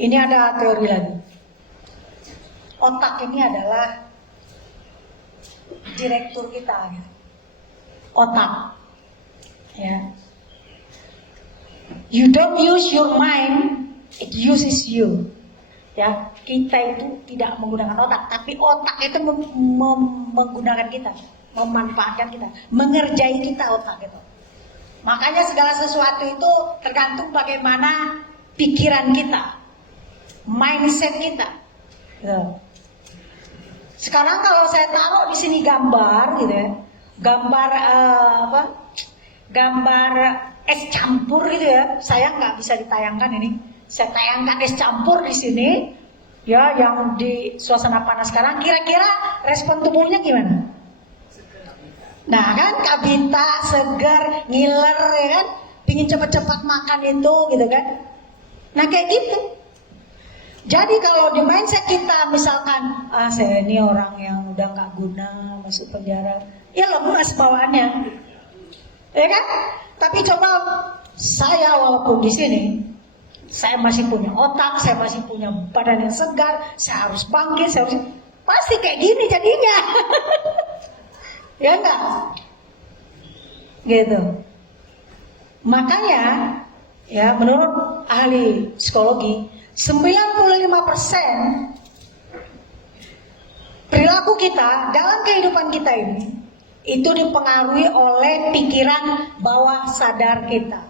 Ini ada teori lagi. Otak ini adalah direktur kita, gitu. Otak, ya. You don't use your mind, it uses you. Ya, kita itu tidak menggunakan otak, tapi otak itu menggunakan kita, memanfaatkan kita, mengerjai kita otak itu. Makanya segala sesuatu itu tergantung bagaimana pikiran kita, mindset kita. Ya. Sekarang kalau saya taruh di sini gambar, gitu ya, gambar es campur gitu ya, saya nggak bisa ditayangkan ini. Saya tayangkan es campur di sini, ya, yang di suasana panas sekarang. Kira-kira respon tubuhnya gimana? Nah kan, kabita, segar, ngiler, ya kan, pingin cepat-cepat makan itu, gitu kan. Nah kayak gitu. Jadi kalau di mindset kita misalkan, saya ini orang yang udah nggak guna, masuk penjara, ya lemas bawaannya, ya kan? Tapi coba saya walaupun di sini, saya masih punya otak, saya masih punya badan yang segar, saya harus bangkit, pasti kayak gini jadinya, ya enggak? Gitu. Makanya, ya menurut ahli psikologi, 95% perilaku kita dalam kehidupan kita ini itu dipengaruhi oleh pikiran bawah sadar kita.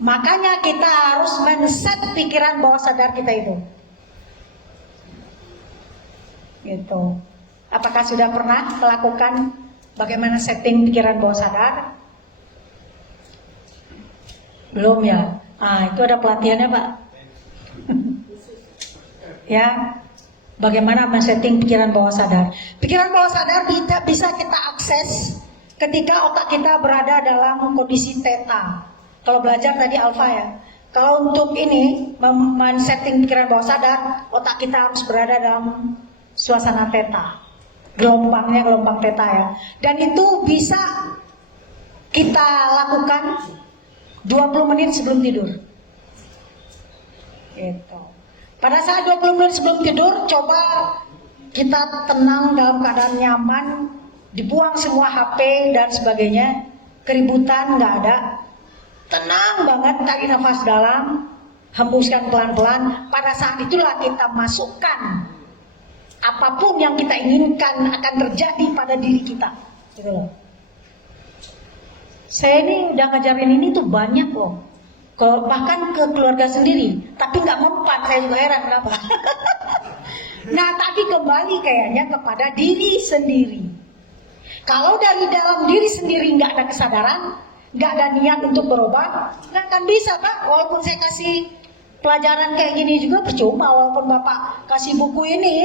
Makanya kita harus men-set pikiran bawah sadar kita itu. Gitu. Apakah sudah pernah melakukan bagaimana setting pikiran bawah sadar? Belum ya? Itu ada pelatihannya, Pak. Ya, bagaimana men-setting pikiran bawah sadar. Pikiran bawah sadar bisa kita akses ketika otak kita berada dalam kondisi theta. Kalau belajar tadi alfa ya. Kalau untuk ini men-setting pikiran bawah sadar, otak kita harus berada dalam suasana theta. Gelombangnya gelombang theta ya. Dan itu bisa kita lakukan 20 menit sebelum tidur. Gitu. Pada saat 20 menit sebelum tidur, coba kita tenang dalam keadaan nyaman, dibuang semua HP dan sebagainya, keributan nggak ada, tenang banget, tarik nafas dalam, hembuskan pelan-pelan. Pada saat itulah kita masukkan apapun yang kita inginkan akan terjadi pada diri kita, gitu loh. Saya ini udah ngajarin ini tuh banyak loh. Bahkan ke keluarga sendiri, tapi nggak mempan, saya juga heran kenapa. Nah, tapi kembali kayaknya kepada diri sendiri. Kalau dari dalam diri sendiri nggak ada kesadaran, nggak ada niat untuk berubah, nggak akan bisa, Pak. Walaupun saya kasih pelajaran kayak gini juga percuma, walaupun Bapak kasih buku ini.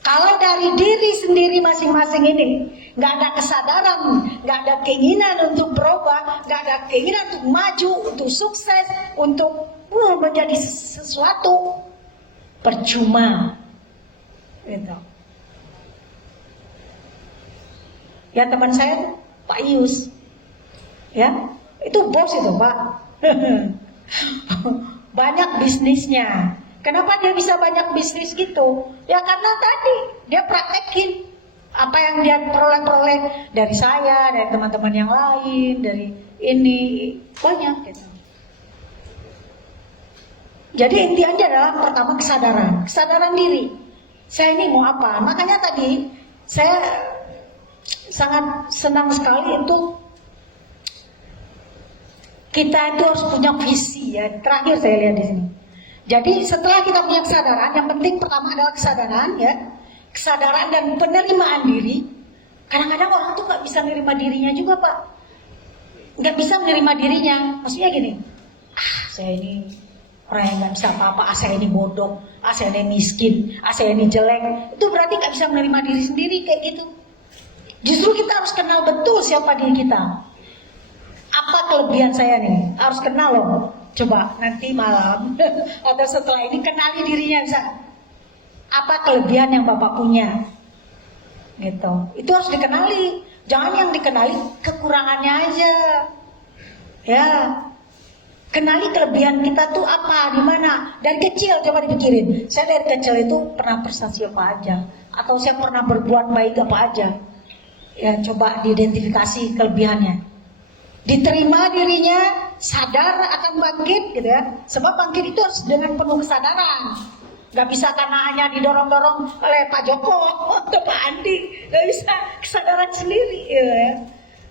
Kalau dari diri sendiri masing-masing ini nggak ada kesadaran, nggak ada keinginan untuk berubah, nggak ada keinginan untuk maju, untuk sukses, untuk menjadi sesuatu, percuma. Gitu. Ya teman saya Pak Ius, ya itu bos itu Pak, banyak bisnisnya. Kenapa dia bisa banyak bisnis gitu? Ya karena tadi dia praktekin apa yang dia peroleh dari saya, dari teman-teman yang lain, dari ini, banyak gitu. Jadi intinya adalah pertama kesadaran diri. Saya ini mau apa? Makanya tadi saya sangat senang sekali untuk kita itu harus punya visi ya. Terakhir saya lihat di sini. Jadi setelah kita punya kesadaran, yang penting pertama adalah kesadaran ya, kesadaran dan penerimaan diri. Kadang-kadang orang tuh nggak bisa menerima dirinya juga Pak, nggak bisa menerima dirinya. Maksudnya gini, saya ini orang yang nggak bisa apa-apa, saya ini bodoh, saya ini miskin, saya ini jelek. Itu berarti nggak bisa menerima diri sendiri kayak gitu. Justru kita harus kenal betul siapa diri kita. Apa kelebihan saya nih? Harus kenal loh. Coba nanti malam atau setelah ini kenali dirinya bisa. Apa kelebihan yang Bapak punya? Gitu. Itu harus dikenali. Jangan yang dikenali kekurangannya aja. Ya. Kenali kelebihan kita tuh apa, di mana. Dari kecil coba dipikirin. Saya dari kecil itu pernah prestasi apa aja, atau saya pernah berbuat baik apa aja. Ya coba diidentifikasi kelebihannya. Diterima dirinya, sadar akan bangkit gitu ya. Sebab bangkit itu harus dengan penuh kesadaran. Gak bisa karena hanya didorong-dorong oleh Pak Joko atau Pak Andi. Gak bisa, kesadaran sendiri ya.